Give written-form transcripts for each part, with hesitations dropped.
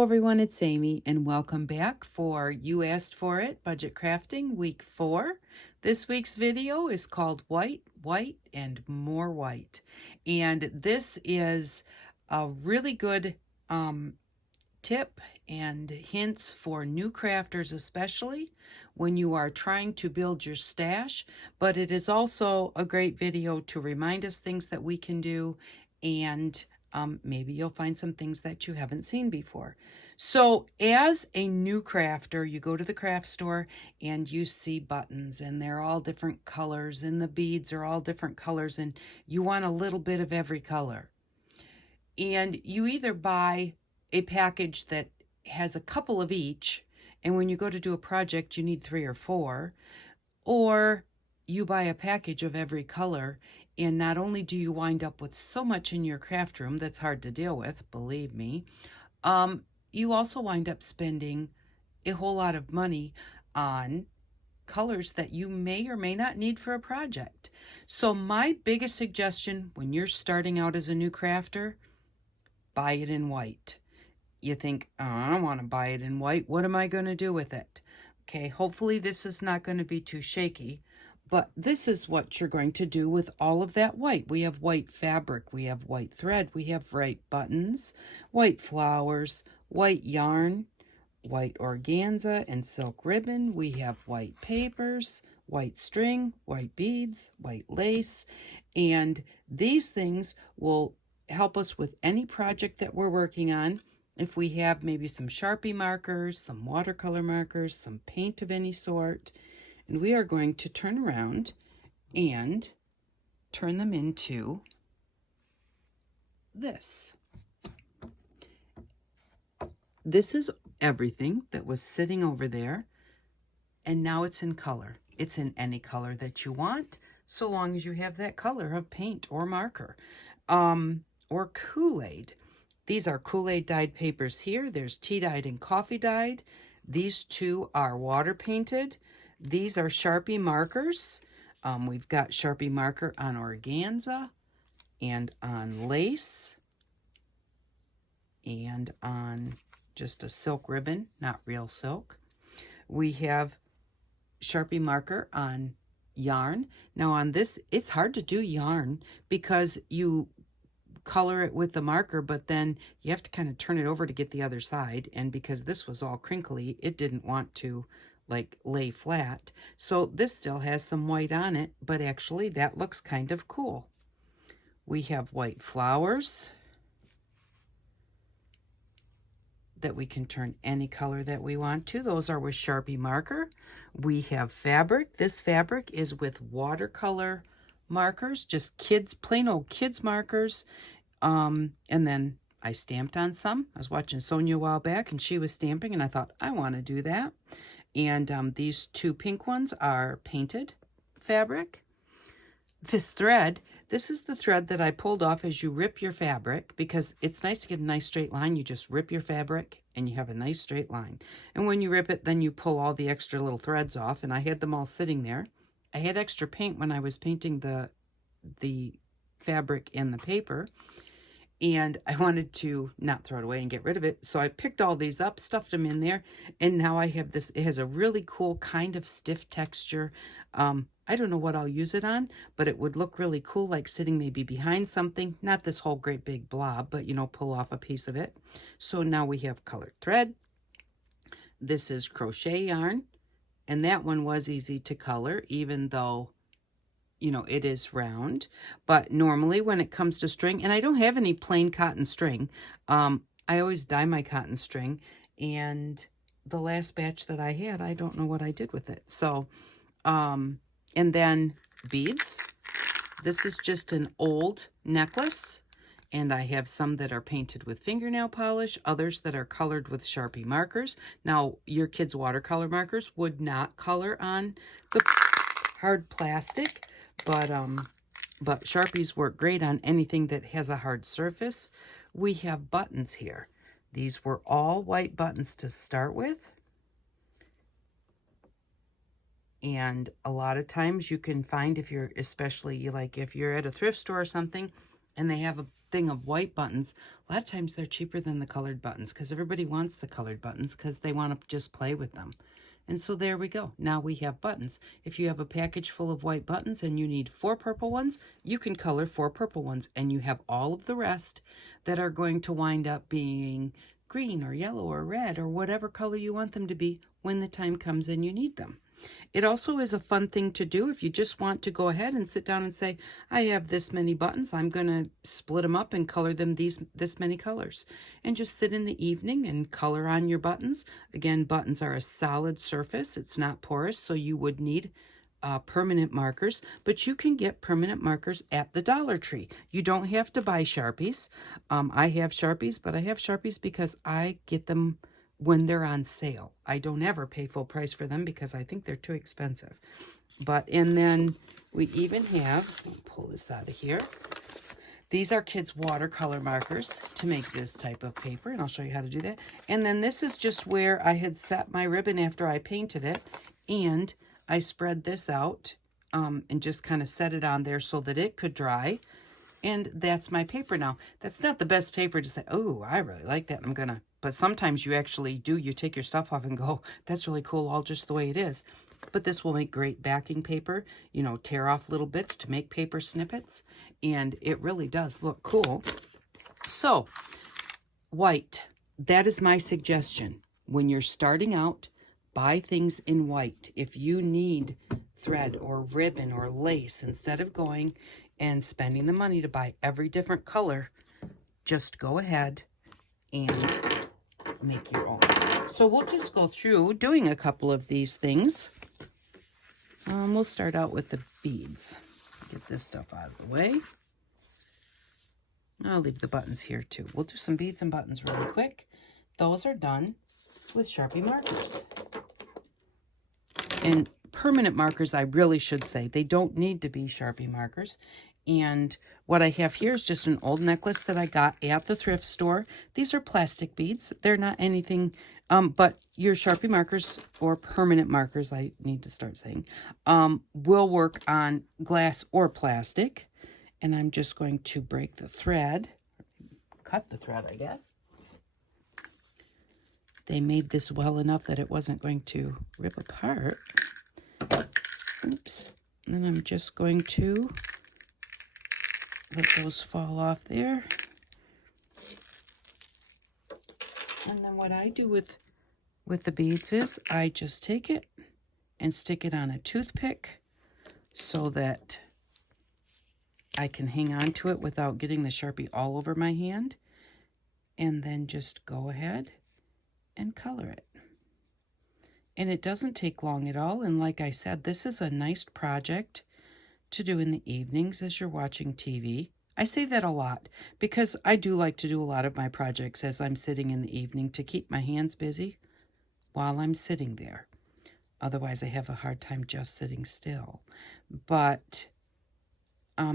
Hello everyone, it's Amy and welcome back for You Asked For It, Budget Crafting Week 4. This week's video is called White, White, and More White. And this is a really good tip and hints for new crafters, especially when you are trying to build your stash. But it is also a great video to remind us things that we can do, and maybe you'll find some things that you haven't seen before. So as a new crafter, you go to the craft store and you see buttons and they're all different colors and the beads are all different colors and you want a little bit of every color. And you either buy a package that has a couple of each, and when you go to do a project you need 3 or 4, or you buy a package of every color, and not only do you wind up with so much in your craft room that's hard to deal with, believe me, you also wind up spending a whole lot of money on colors that you may or may not need for a project. So my biggest suggestion when you're starting out as a new crafter, buy it in white. You think, oh, I don't want to buy it in white. What am I going to do with it? Okay, hopefully this is not going to be too shaky, but this is what you're going to do with all of that white. We have white fabric, we have white thread, we have white buttons, white flowers, white yarn, white organza and silk ribbon. We have white papers, white string, white beads, white lace, and these things will help us with any project that we're working on. If we have maybe some Sharpie markers, some watercolor markers, some paint of any sort, and we are going to turn around and turn them into this. This is everything that was sitting over there, and now it's in color. It's in any color that you want, so long as you have that color of paint or marker, or Kool-Aid. These are Kool-Aid dyed papers here. There's tea dyed and coffee dyed. These two are water painted. These are Sharpie markers. We've got Sharpie marker on organza and on lace and on just a silk ribbon, not real silk. We have Sharpie marker on yarn. Now on this, it's hard to do yarn because you color it with the marker, but then you have to kind of turn it over to get the other side, and because this was all crinkly, it didn't want to like lay flat. So this still has some white on it, but actually that looks kind of cool. We have white flowers that we can turn any color that we want to. Those are with Sharpie marker. We have fabric. This fabric is with watercolor markers, just kids, plain old kids markers. And then I stamped on some. I was watching Sonia a while back and she was stamping and I thought, I want to do that. And these two pink ones are painted fabric. This thread, this is the thread that I pulled off as you rip your fabric, because it's nice to get a nice straight line. You just rip your fabric and you have a nice straight line. And when you rip it, then you pull all the extra little threads off, and I had them all sitting there. I had extra paint when I was painting the fabric and the paper, and I wanted to not throw it away and get rid of it. So I picked all these up, stuffed them in there, and now I have this. It has a really cool kind of stiff texture. I don't know what I'll use it on, but it would look really cool, like sitting maybe behind something. Not this whole great big blob, but, you know, pull off a piece of it. So now we have colored thread. This is crochet yarn, and that one was easy to color, even though, you know, it is round. But normally when it comes to string, and I don't have any plain cotton string, I always dye my cotton string, and the last batch that I had, I don't know what I did with it. So, and then beads. This is just an old necklace, and I have some that are painted with fingernail polish, others that are colored with Sharpie markers. Now, your kids' watercolor markers would not color on the hard plastic, but Sharpies work great on anything that has a hard surface. We have buttons here. These were all white buttons to start with. And a lot of times you can find, if you're, especially like if you're at a thrift store or something, and they have thing of white buttons, a lot of times they're cheaper than the colored buttons because everybody wants the colored buttons because they want to just play with them. And so there we go. Now we have buttons. If you have a package full of white buttons and you need 4 purple ones, you can color 4 purple ones, and you have all of the rest that are going to wind up being green or yellow or red or whatever color you want them to be when the time comes and you need them. It also is a fun thing to do if you just want to go ahead and sit down and say, I have this many buttons, I'm going to split them up and color them this many colors. And just sit in the evening and color on your buttons. Again, buttons are a solid surface. It's not porous, so you would need permanent markers, but you can get permanent markers at the Dollar Tree. You don't have to buy Sharpies. I have Sharpies, but I have Sharpies because I get them when they're on sale. I don't ever pay full price for them because I think they're too expensive. And then we even have, let me pull this out of here. These are kids' watercolor markers to make this type of paper, and I'll show you how to do that. And then this is just where I had set my ribbon after I painted it, and I spread this out and just kind of set it on there so that it could dry. And that's my paper now. That's not the best paper to say, oh, I really like that. But sometimes you actually do. You take your stuff off and go, that's really cool, all just the way it is. But this will make great backing paper, you know, tear off little bits to make paper snippets. And it really does look cool. So, white, that is my suggestion. When you're starting out, buy things in white. If you need thread or ribbon or lace, instead of going and spending the money to buy every different color, just go ahead and make your own. So we'll just go through doing a couple of these things. We'll start out with the beads. Get this stuff out of the way. I'll leave the buttons here too. We'll do some beads and buttons really quick. Those are done with Sharpie markers. And permanent markers, I really should say, they don't need to be Sharpie markers. And what I have here is just an old necklace that I got at the thrift store. These are plastic beads. They're not anything, but your Sharpie markers or permanent markers, I need to start saying, will work on glass or plastic. And I'm just going to break the thread, cut the thread, I guess. They made this well enough that it wasn't going to rip apart. Oops. And then I'm just going to let those fall off there. And then what I do with the beads is I just take it and stick it on a toothpick so that I can hang on to it without getting the Sharpie all over my hand. And then just go ahead and color it. And it doesn't take long at all. And like I said, this is a nice project to do in the evenings as you're watching TV. I say that a lot because I do like to do a lot of my projects as I'm sitting in the evening to keep my hands busy while I'm sitting there. Otherwise, I have a hard time just sitting still. But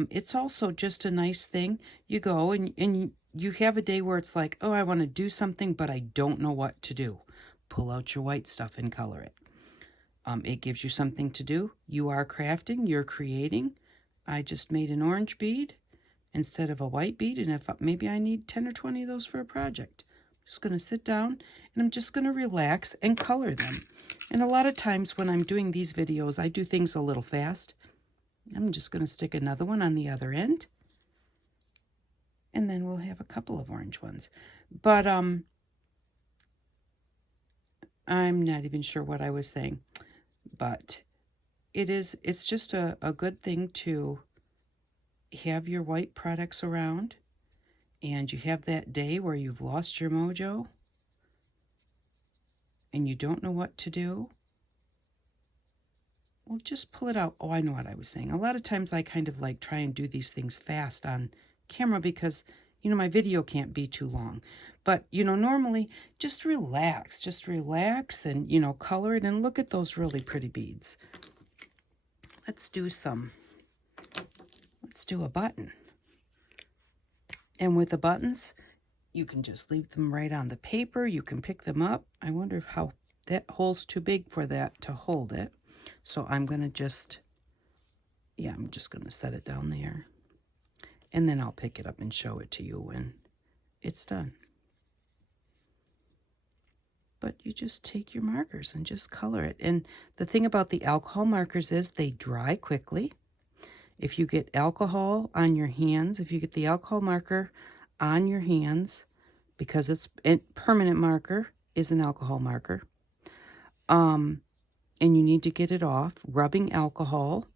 it's also just a nice thing. You go and you have a day where it's like, oh, I want to do something, but I don't know what to do. Pull out your white stuff and color it. It gives you something to do. You are crafting, you're creating. I just made an orange bead instead of a white bead, and if maybe I need 10 or 20 of those for a project. I'm just going to sit down and I'm just going to relax and color them. And a lot of times when I'm doing these videos, I do things a little fast. I'm just going to stick another one on the other end. And then we'll have a couple of orange ones. But I'm not even sure what I was saying. But it's just a good thing to have your white products around. And you have that day where you've lost your mojo. And you don't know what to do. Well, just pull it out. Oh, I know what I was saying. A lot of times I kind of like try and do these things fast on camera because, you know, my video can't be too long. But, you know, normally just relax and, you know, color it and look at those really pretty beads. Let's do a button. And with the buttons, you can just leave them right on the paper. You can pick them up. I wonder how that hole's too big for that to hold it. So I'm going to I'm just going to set it down there. And then I'll pick it up and show it to you when it's done. But you just take your markers and just color it. And the thing about the alcohol markers is they dry quickly. If you get alcohol on your hands, if you get the alcohol marker on your hands, because it's a permanent marker is an alcohol marker, and you need to get it off, rubbing alcohol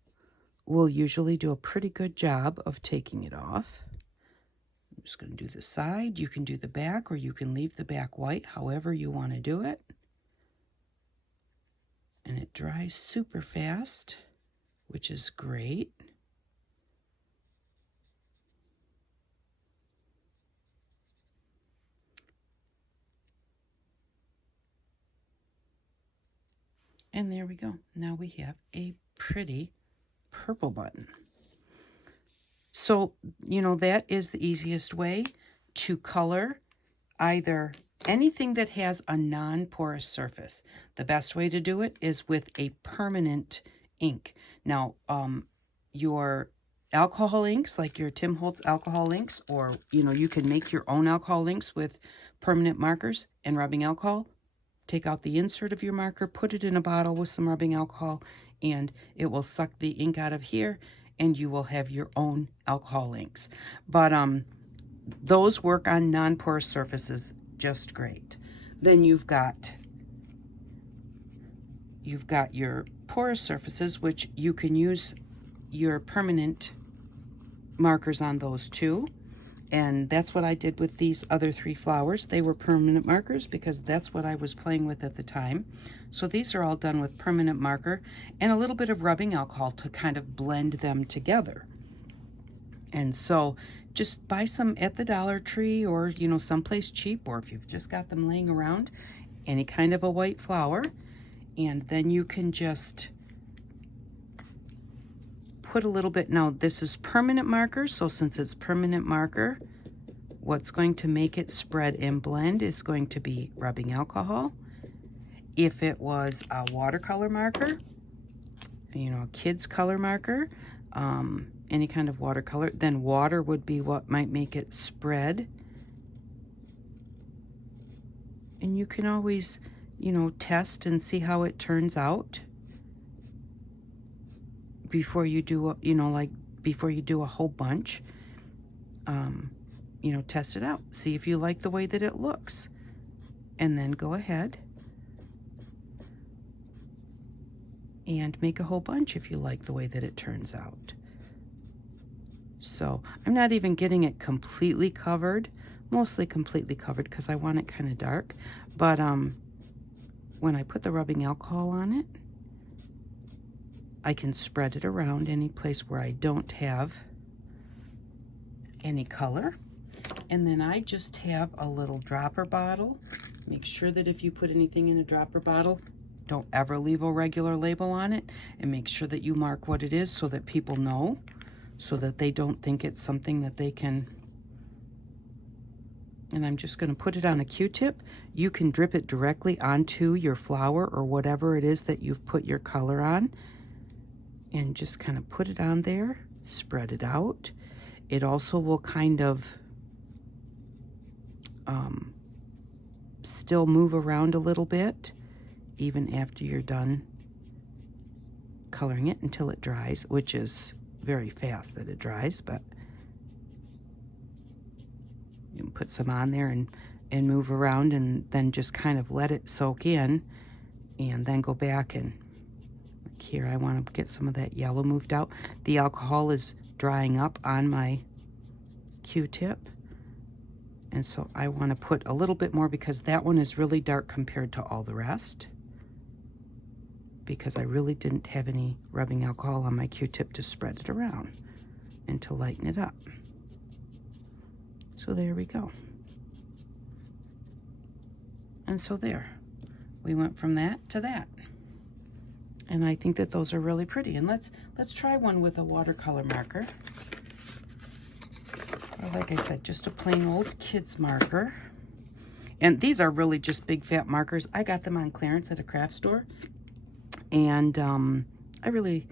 will usually do a pretty good job of taking it off. I'm just going to do the side. You can do the back, or you can leave the back white, however you want to do it. And it dries super fast, which is great. And there we go. Now we have a pretty purple button. So, you know, that is the easiest way to color either anything that has a non-porous surface. The best way to do it is with a permanent ink. Now, your alcohol inks, like your Tim Holtz alcohol inks, or, you know, you can make your own alcohol inks with permanent markers and rubbing alcohol. Take out the insert of your marker, put it in a bottle with some rubbing alcohol, and it will suck the ink out of here, and you will have your own alcohol inks. But those work on non-porous surfaces just great. Then you've got your porous surfaces, which you can use your permanent markers on those too. And that's what I did with these other 3 flowers. They were permanent markers because that's what I was playing with at the time. So these are all done with permanent marker and a little bit of rubbing alcohol to kind of blend them together. And so just buy some at the Dollar Tree, or, you know, someplace cheap, or if you've just got them laying around, any kind of a white flower. And then you can just put a little bit. Now this is permanent marker, so since it's permanent marker, what's going to make it spread and blend is going to be rubbing alcohol. If it was a watercolor marker, you know, a kid's color marker, any kind of watercolor, then water would be what might make it spread. And you can always, you know, test and see how it turns out before you do, you know, like before you do a whole bunch. You know, test it out. See if you like the way that it looks. And then go ahead and make a whole bunch if you like the way that it turns out. So I'm not even getting it completely covered, mostly completely covered because I want it kind of dark. But when I put the rubbing alcohol on it, I can spread it around any place where I don't have any color. And then I just have a little dropper bottle. Make sure that if you put anything in a dropper bottle, don't ever leave a regular label on it, and make sure that you mark what it is so that people know, so that they don't think it's something that they can. And I'm just going to put it on a Q-tip. You can drip it directly onto your flower or whatever it is that you've put your color on, and just kind of put it on there, spread it out. It also will kind of still move around a little bit even after you're done coloring it until it dries, which is very fast that it dries, but you can put some on there and move around, and then just kind of let it soak in, and then go back and here I want to get some of that yellow moved out. The alcohol is drying up on my Q-tip, and so I want to put a little bit more because that one is really dark compared to all the rest, because I really didn't have any rubbing alcohol on my Q-tip to spread it around and to lighten it up. So there we go. And so there, we went from that to that. And I think that those are really pretty. And let's try one with a watercolor marker. Or like I said, just a plain old kid's marker. And these are really just big fat markers. I got them on clearance at a craft store. And I really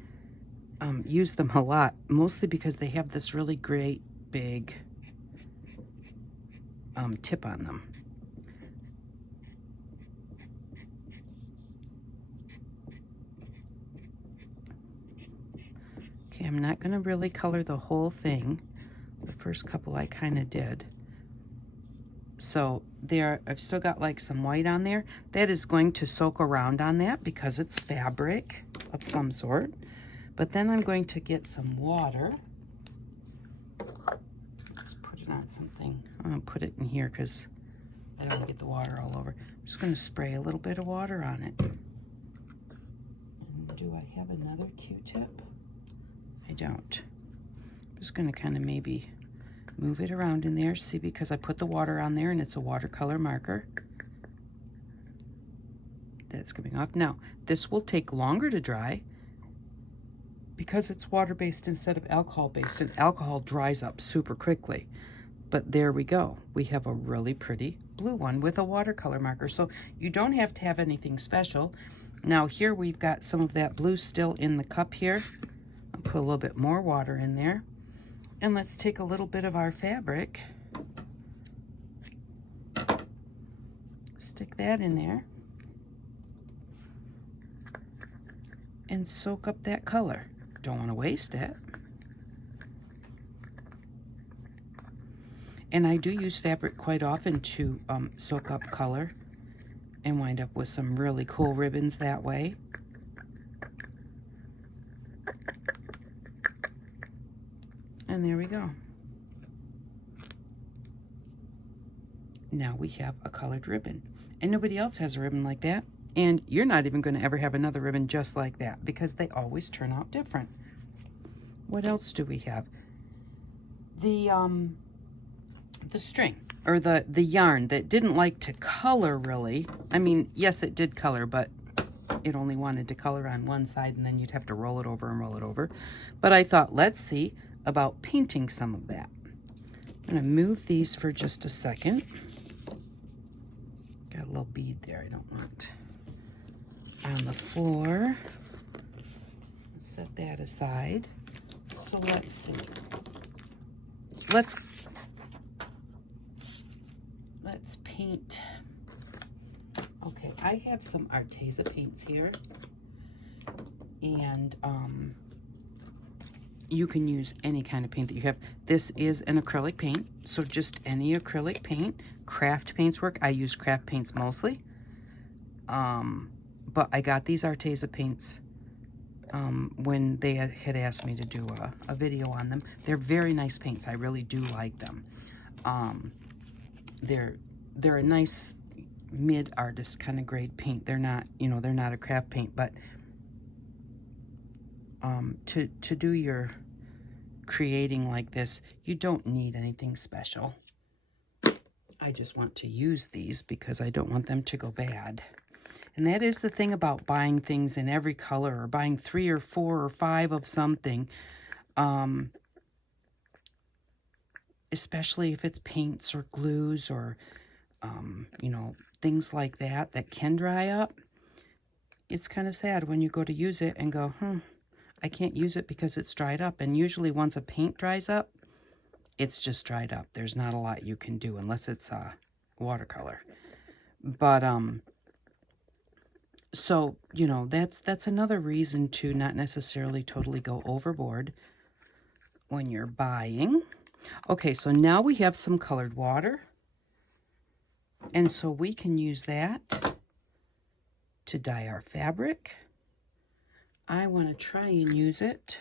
use them a lot, mostly because they have this really great big tip on them. Okay, I'm not going to really color the whole thing. The first couple I kind of did. So there, I've still got like some white on there. That is going to soak around on that because it's fabric of some sort. But then I'm going to get some water. Let's put it on something. I'm going to put it in here because I don't want to get the water all over. I'm just going to spray a little bit of water on it. And do I have another Q-tip? I don't. I'm just going to kind of maybe move it around in there. See, because I put the water on there and it's a watercolor marker. That's coming off. Now, this will take longer to dry because it's water-based instead of alcohol-based, and alcohol dries up super quickly. But there we go. We have a really pretty blue one with a watercolor marker. So you don't have to have anything special. Now here we've got some of that blue still in the cup here. I'll put a little bit more water in there. And let's take a little bit of our fabric. Stick that in there. And soak up that color. Don't want to waste it. And I do use fabric quite often to soak up color and wind up with some really cool ribbons that way. And there we go. Now we have a colored ribbon. And nobody else has a ribbon like that. And you're not even going to ever have another ribbon just like that because they always turn out different. What else do we have? The string, or the yarn that didn't like to color really. I mean, yes, it did color, but it only wanted to color on one side and then you'd have to roll it over and roll it over. But I thought, let's see about painting some of that. I'm going to move these for just a second. Got a little bead there I don't want on the floor. Set that aside. So let's see. Let's paint. Okay, I have some Arteza paints here, and you can use any kind of paint that you have. This is an acrylic paint, so just any acrylic paint. Craft paints work. I use craft paints mostly. But I got these Arteza paints when they had asked me to do a video on them. They're very nice paints. I really do like them. They're a nice mid artist kind of grade paint. They're not, you know, they're not a craft paint, but to do your creating like this, you don't need anything special. I just want to use these because I don't want them to go bad. And that is the thing about buying things in every color, or buying 3 or 4 or 5 of something, especially if it's paints or glues or, you know, things like that that can dry up. It's kind of sad when you go to use it and go, I can't use it because it's dried up. And usually once a paint dries up, it's just dried up. There's not a lot you can do unless it's watercolor. But, so, you know, that's another reason to not necessarily totally go overboard when you're buying. Okay, so now we have some colored water. And so we can use that to dye our fabric. I want to try and use it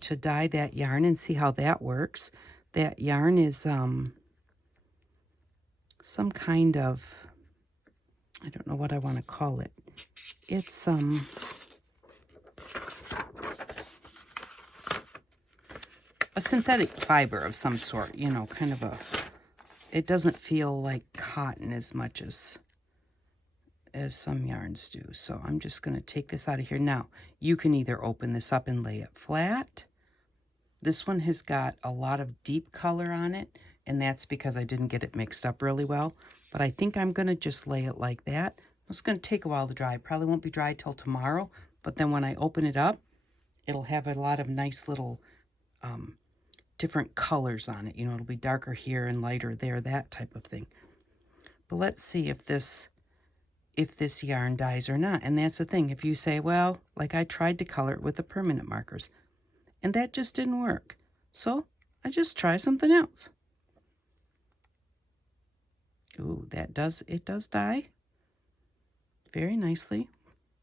to dye that yarn and see how that works. That yarn is some kind of, I don't know what I want to call it. It's a synthetic fiber of some sort, you know, kind of a, it doesn't feel like cotton as much as some yarns do. So I'm just going to take this out of here. Now, you can either open this up and lay it flat. This one has got a lot of deep color on it, and that's because I didn't get it mixed up really well. But I think I'm going to just lay it like that. It's going to take a while to dry. It probably won't be dry till tomorrow, but then when I open it up, it'll have a lot of nice little different colors on it. You know, it'll be darker here and lighter there, that type of thing. But let's see if this yarn dyes or not. And that's the thing. If you say, well, like I tried to color it with the permanent markers, and that just didn't work. So I just try something else. Ooh, it does dye very nicely.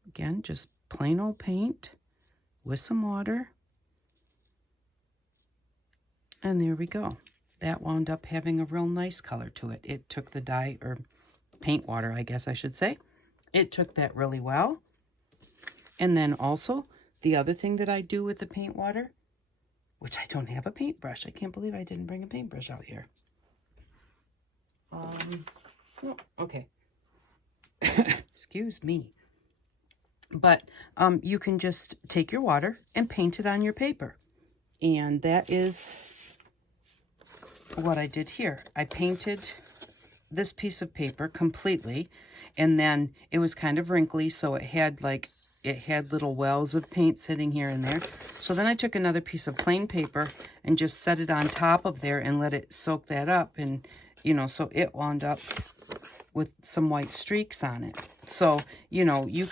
Again, just plain old paint with some water. And there we go. That wound up having a real nice color to it. It took the dye, or paint water, I guess I should say. It took that really well. And then also, the other thing that I do with the paint water, which I don't have a paintbrush. I can't believe I didn't bring a paintbrush out here. Oh, okay. Excuse me. But you can just take your water and paint it on your paper. And that is what I did here. I painted this piece of paper completely, and then it was kind of wrinkly, so it had little wells of paint sitting here and there. So then I took another piece of plain paper and just set it on top of there and let it soak that up, and you know, so it wound up with some white streaks on it. So, you know, you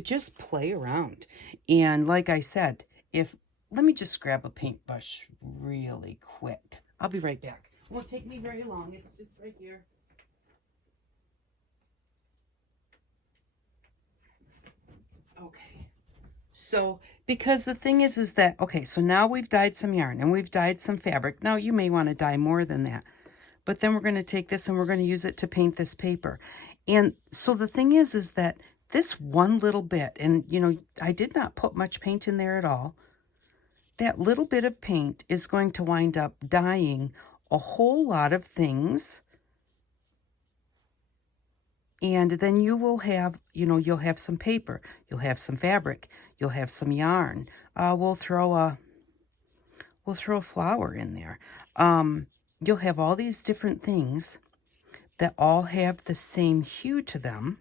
just play around. And like I said, let me just grab a paintbrush really quick. I'll be right back. It won't take me very long. It's just right here. Okay. So, because the thing is that, okay, so now we've dyed some yarn and we've dyed some fabric. Now you may want to dye more than that. But then we're going to take this and we're going to use it to paint this paper. And so the thing is that this one little bit, and you know, I did not put much paint in there at all. That little bit of paint is going to wind up dyeing a whole lot of things. And then you will have, you know, you'll have some paper, you'll have some fabric, you'll have some yarn. We'll throw a flower in there. You'll have all these different things that all have the same hue to them,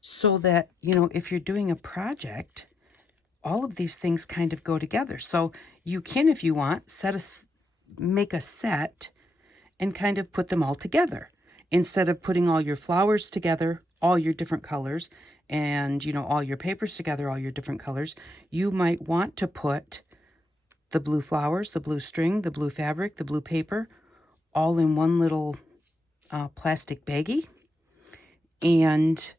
so that, you know, if you're doing a project, all of these things kind of go together. So you can, if you want, make a set and kind of put them all together. Instead of putting all your flowers together, all your different colors, and, you know, all your papers together, all your different colors, you might want to put the blue flowers, the blue string, the blue fabric, the blue paper, all in one little plastic baggie. And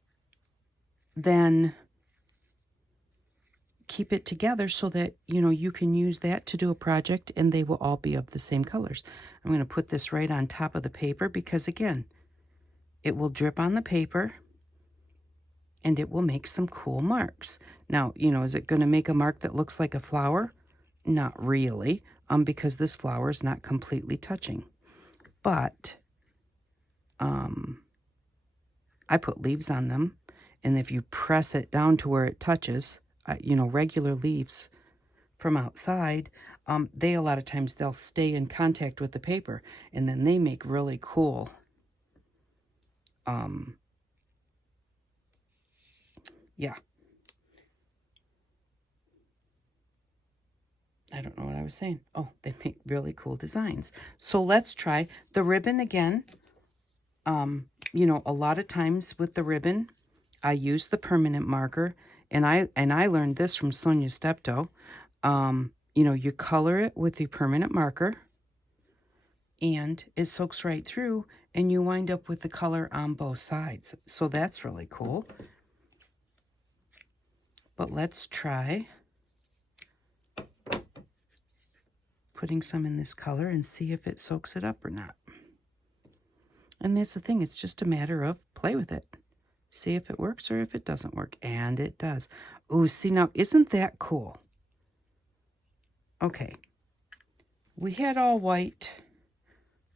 then keep it together so that, you know, you can use that to do a project and they will all be of the same colors. I'm going to put this right on top of the paper because, again, it will drip on the paper and it will make some cool marks. Now, you know, is it going to make a mark that looks like a flower? Not really, because this flower is not completely touching. But I put leaves on them, and if you press it down to where it touches, you know, regular leaves from outside, they a lot of times they'll stay in contact with the paper, and then they make really cool yeah. I don't know what I was saying. Oh, they make really cool designs. So let's try the ribbon again. You know, a lot of times with the ribbon, I use the permanent marker, and I learned this from Sonia Steptoe. You know, you color it with the permanent marker, and it soaks right through, and you wind up with the color on both sides. So that's really cool. But let's try putting some in this color and see if it soaks it up or not. And that's the thing, it's just a matter of play with it. See if it works or if it doesn't work. And it does. Ooh, see now, isn't that cool? Okay. We had all white.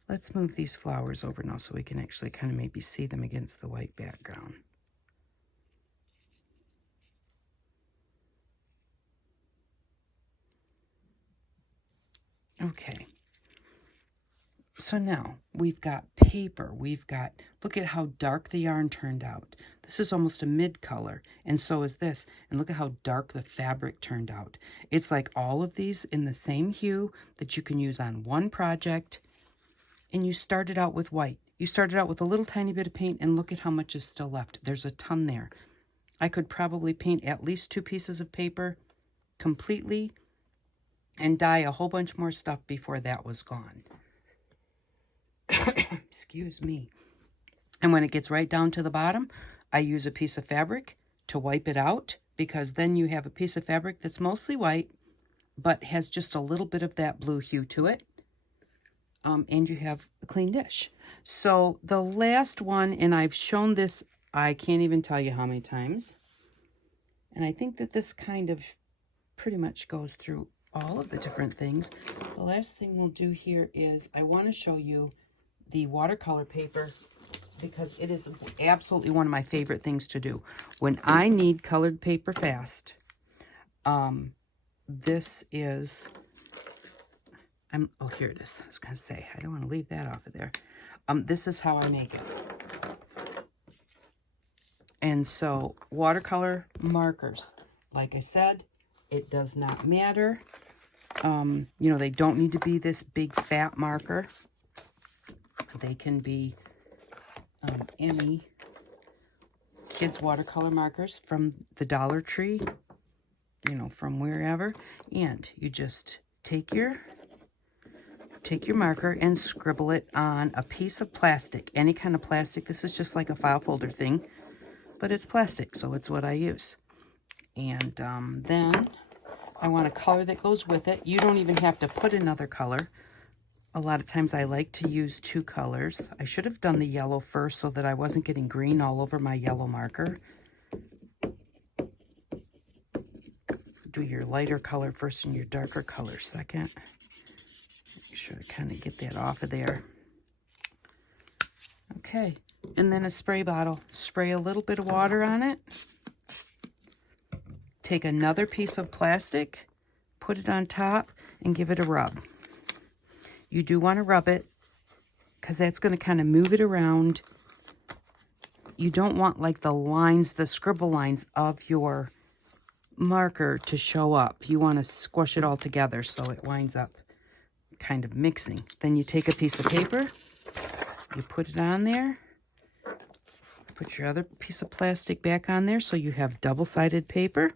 Let's move these flowers over now so we can actually kind of maybe see them against the white background. Okay. So now we've got paper. Look at how dark the yarn turned out. This is almost a mid color, and so is this. And look at how dark the fabric turned out. It's like all of these in the same hue that you can use on one project. And you started out with white. You started out with a little tiny bit of paint, and look at how much is still left. There's a ton there. I could probably paint at least 2 pieces of paper completely and dye a whole bunch more stuff before that was gone. Excuse me. And when it gets right down to the bottom, I use a piece of fabric to wipe it out, because then you have a piece of fabric that's mostly white but has just a little bit of that blue hue to it. And you have a clean dish. So the last one, and I've shown this, I can't even tell you how many times. And I think that this kind of pretty much goes through all of the different things. The last thing we'll do here is I want to show you the watercolor paper, because it is absolutely one of my favorite things to do. When I need colored paper fast, this is... oh, here it is. I was going to say, I don't want to leave that off of there. This is how I make it. And so, watercolor markers. Like I said, it does not matter. You know, they don't need to be this big fat marker. They can be any kids' watercolor markers from the Dollar Tree, you know, from wherever. And you just take your marker and scribble it on a piece of plastic, any kind of plastic. This is just like a file folder thing, but it's plastic, so it's what I use. And then I want a color that goes with it. You don't even have to put another color. A lot of times I like to use 2 colors. I should have done the yellow first so that I wasn't getting green all over my yellow marker. Do your lighter color first and your darker color second. Make sure to kind of get that off of there. Okay, and then a spray bottle. Spray a little bit of water on it. Take another piece of plastic, put it on top, and give it a rub. You do want to rub it, because that's going to kind of move it around. You don't want like the lines, the scribble lines of your marker to show up. You want to squish it all together so it winds up kind of mixing. Then you take a piece of paper, you put it on there, put your other piece of plastic back on there so you have double-sided paper.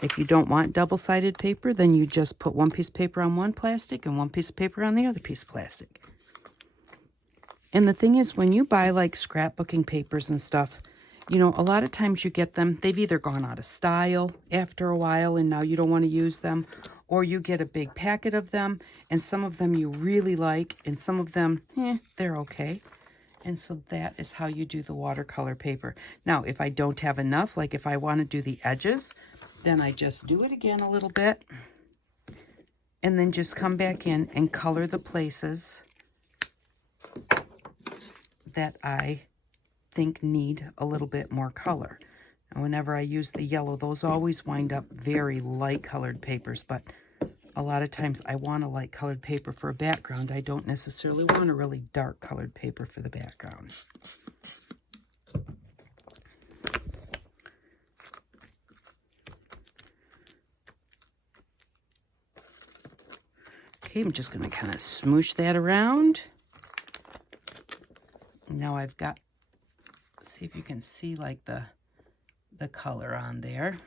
If you don't want double-sided paper, then you just put one piece of paper on one plastic and one piece of paper on the other piece of plastic. And the thing is, when you buy like scrapbooking papers and stuff, you know, a lot of times you get them, they've either gone out of style after a while and now you don't want to use them, or you get a big packet of them, and some of them you really like, and some of them, they're okay. And so that is how you do the watercolor paper. Now, if I don't have enough, like if I want to do the edges, then I just do it again a little bit, and then just come back in and color the places that I think need a little bit more color. And whenever I use the yellow, those always wind up very light colored papers, but a lot of times I want a light colored paper for a background. I don't necessarily want a really dark colored paper for the background. Okay, I'm just going to kind of smoosh that around. Now I've got, see if you can see like the color on there.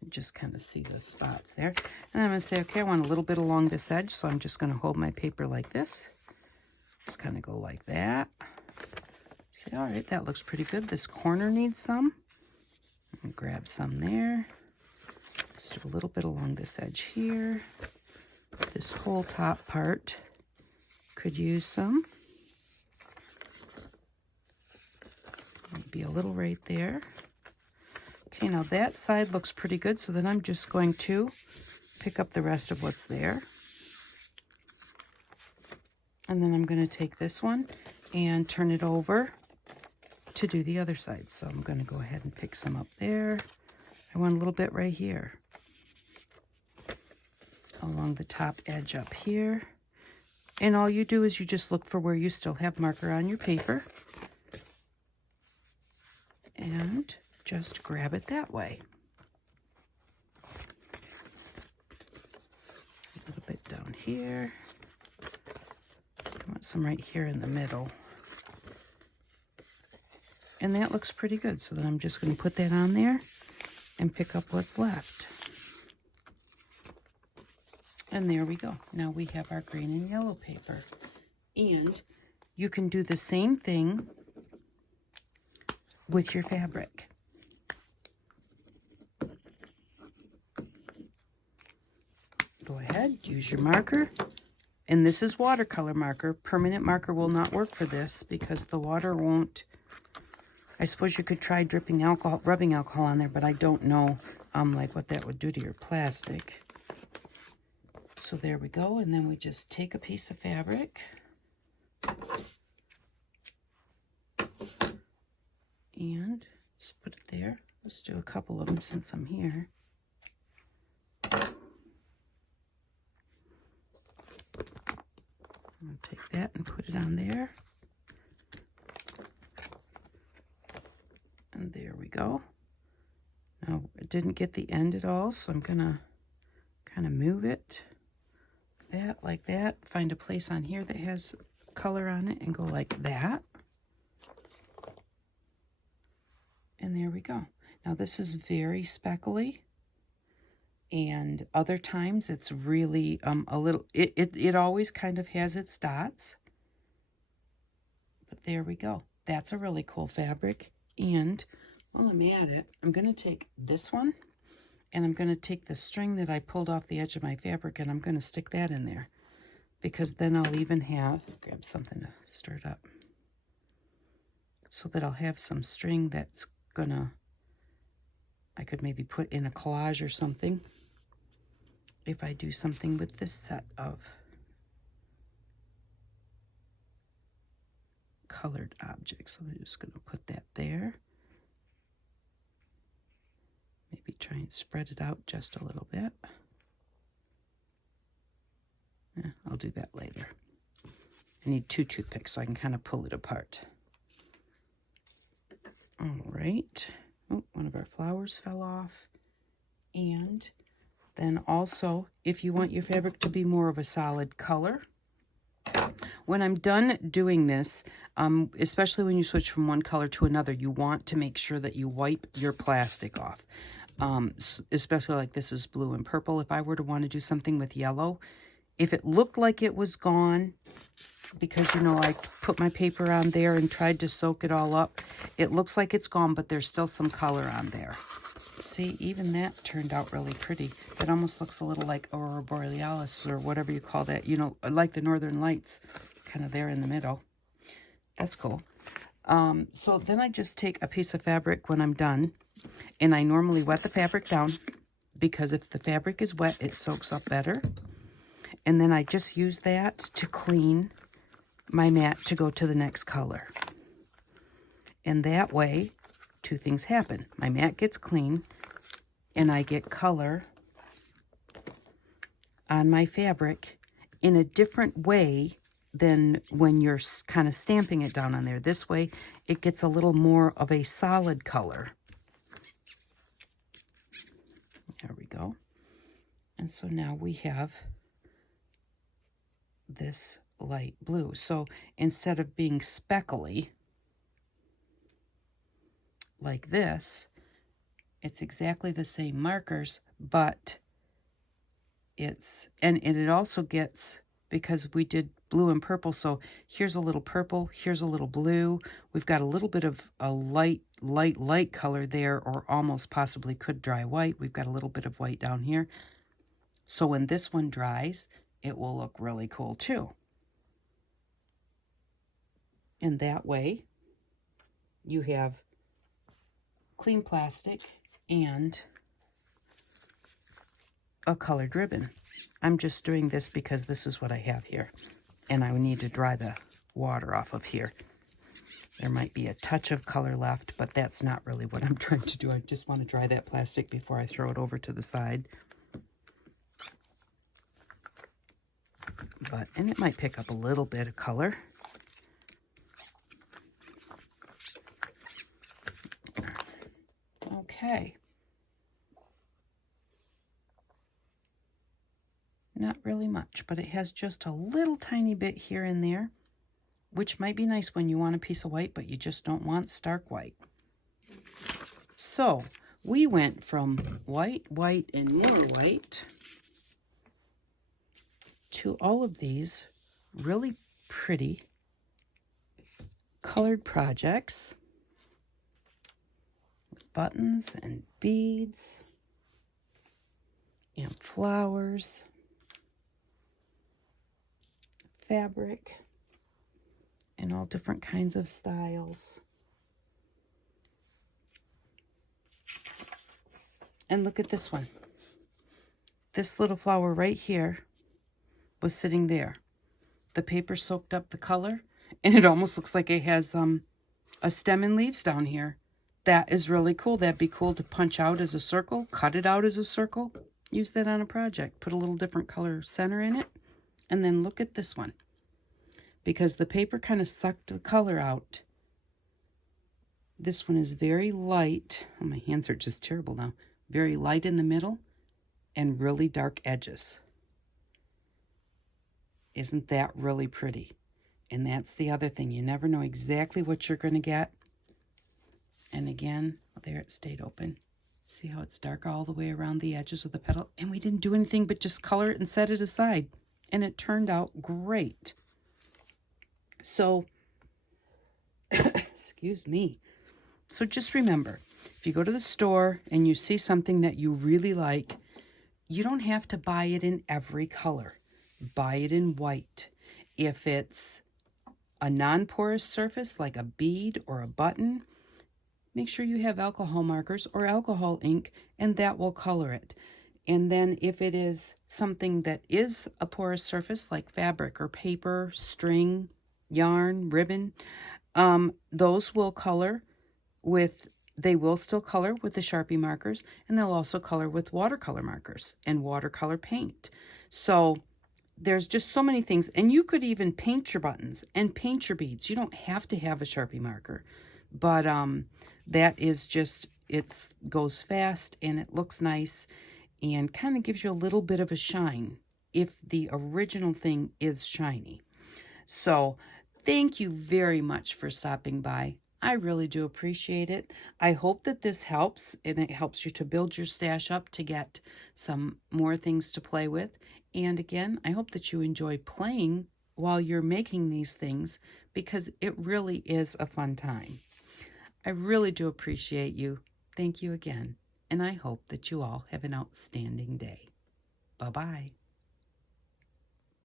You just kind of see the spots there. And I'm going to say, okay, I want a little bit along this edge, so I'm just going to hold my paper like this. Just kind of go like that. Say, all right, that looks pretty good. This corner needs some. And grab some there. Just do a little bit along this edge here. This whole top part could use some. Maybe a little right there. Okay, now that side looks pretty good, so then I'm just going to pick up the rest of what's there. And then I'm going to take this one and turn it over to do the other side. So I'm going to go ahead and pick some up there. I want a little bit right here. Along the top edge up here. And all you do is you just look for where you still have marker on your paper and just grab it that way. A little bit down here. I want some right here in the middle. And that looks pretty good. So then I'm just going to put that on there and pick up what's left. And there we go. Now we have our green and yellow paper. And you can do the same thing with your fabric. Go ahead, use your marker. And this is watercolor marker. Permanent marker will not work for this because the water won't. I suppose you could try dripping alcohol, rubbing alcohol on there, but I don't know like what that would do to your plastic. So there we go, and then we just take a piece of fabric and just put it there. Let's do a couple of them since I'm here. I'll take that and put it on there. And there we go. Now, it didn't get the end at all, so I'm gonna kind of move it. That, like that. Find a place on here that has color on it and go like that. And there we go. Now this is very speckly, and other times it's really a little, it always kind of has its dots. But there we go. That's a really cool fabric. And while I'm at it, I'm going to take this one, and I'm going to take the string that I pulled off the edge of my fabric, and I'm going to stick that in there, because then I'll even have, grab something to stir it up, so that I'll have some string that's gonna, I could maybe put in a collage or something if I do something with this set of colored objects. So I'm just gonna put that there. Maybe try and spread it out just a little bit. Yeah, I'll do that later. I need 2 toothpicks so I can kind of pull it apart. All right. Oh, one of our flowers fell off. And then also, if you want your fabric to be more of a solid color, when I'm done doing this, especially when you switch from one color to another, you want to make sure that you wipe your plastic off. Especially like this is blue and purple. If I were to want to do something with yellow, if it looked like it was gone, because, you know, I put my paper on there and tried to soak it all up, it looks like it's gone, but there's still some color on there. See, even that turned out really pretty. It almost looks a little like Aurora Borealis or whatever you call that, you know, like the Northern Lights, kind of there in the middle. That's cool. So then I just take a piece of fabric when I'm done, and I normally wet the fabric down, because if the fabric is wet, it soaks up better. And then I just use that to clean my mat to go to the next color. And that way, 2 things happen. My mat gets clean, and I get color on my fabric in a different way than when you're kind of stamping it down on there. This way, it gets a little more of a solid color. There we go. And so now we have this light blue. So instead of being speckly like this, it's exactly the same markers, but it's, and it also gets, because we did blue and purple, so here's a little purple, here's a little blue. We've got a little bit of a light color there, or almost possibly could dry white. We've got a little bit of white down here. So when this one dries, it will look really cool too. And that way, you have clean plastic and a colored ribbon. I'm just doing this because this is what I have here, and I need to dry the water off of here. There might be a touch of color left, but that's not really what I'm trying to do. I just want to dry that plastic before I throw it over to the side. and it might pick up a little bit of color. Okay. Not really much, but it has just a little tiny bit here and there, which might be nice when you want a piece of white, but you just don't want stark white. So we went from white, white, and more white to all of these really pretty colored projects with buttons and beads and flowers, fabric, and all different kinds of styles. And look at this one. This little flower right here was sitting there. The paper soaked up the color, and it almost looks like it has a stem and leaves down here. That is really cool. That'd be cool to punch out as a circle, cut it out as a circle, use that on a project, put a little different color center in it. And then look at this one. Because the paper kind of sucked the color out. This one is very light. Oh, my hands are just terrible now. Very light in the middle and really dark edges. Isn't that really pretty? And that's the other thing. You never know exactly what you're going to get. And again, there it stayed open. See how it's dark all the way around the edges of the petal? And we didn't do anything but just color it and set it aside. And it turned out great. So, excuse me. So just remember, if you go to the store and you see something that you really like, you don't have to buy it in every color. Buy it in white. If it's a non-porous surface like a bead or a button, make sure you have alcohol markers or alcohol ink, and that will color it. And then if it is something that is a porous surface like fabric or paper, string, yarn, ribbon, those will color with, they will still color with the Sharpie markers, and they'll also color with watercolor markers and watercolor paint. So there's just so many things. And you could even paint your buttons and paint your beads. You don't have to have a Sharpie marker, but that is just, it goes fast and it looks nice and kind of gives you a little bit of a shine if the original thing is shiny. So thank you very much for stopping by. I really do appreciate it. I hope that this helps, and it helps you to build your stash up to get some more things to play with. And again, I hope that you enjoy playing while you're making these things, because it really is a fun time. I really do appreciate you. Thank you again. And I hope that you all have an outstanding day. Bye-bye.